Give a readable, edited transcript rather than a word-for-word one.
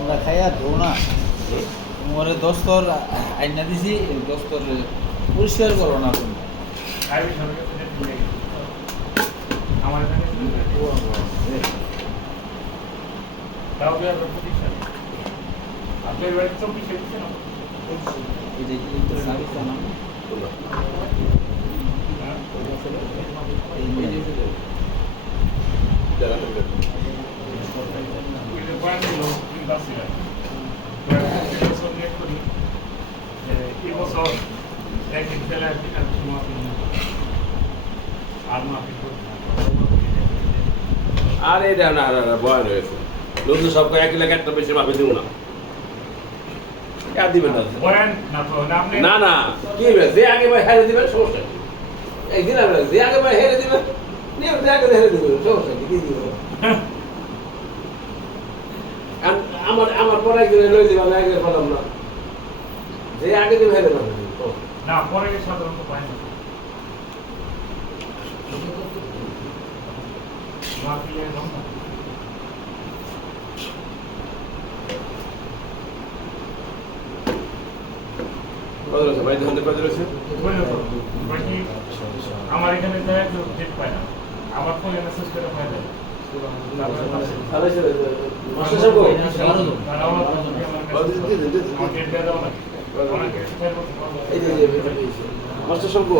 আমরা খাইয়া ধো না তোমারে দস্তর আইনা দিছি দস্তর পরিষ্কার করো না তুমি আমার এখানে তাও বিয়ার প্রতিষ্ঠান আপনার বাড়ি 24 দিচ্ছে না এটা কি তো সার্ভিস না এই নিয়ে আরে দেও না বয়ান হয়েছে নতুন সব একই লাগে একটা বেশি ভাবে দিব না আর দিবেন না না কি হবে যে আগে ভাই হেরে দিবেন সমস্যা কি একদিন আমরা যে আগে ভাই হেরে দিবেন নিয়ে যে আগে হেরে দিবেন সমস্যা কি দিবেন আমার পরে একদিন লই দিবেন আগে বললাম না যে আগে দিবেন হেরে দিবেন না পরে সাধারণত পাই না মাফিয়া দাও না কত আছে ভাই দোকানে কত আছে আমার এখানে যায় তো চেক পায় না আমার ফোনে মেসেজ করে পায় না তাহলে মাস্টার সাহেব এই যে মাস্টার সাহেব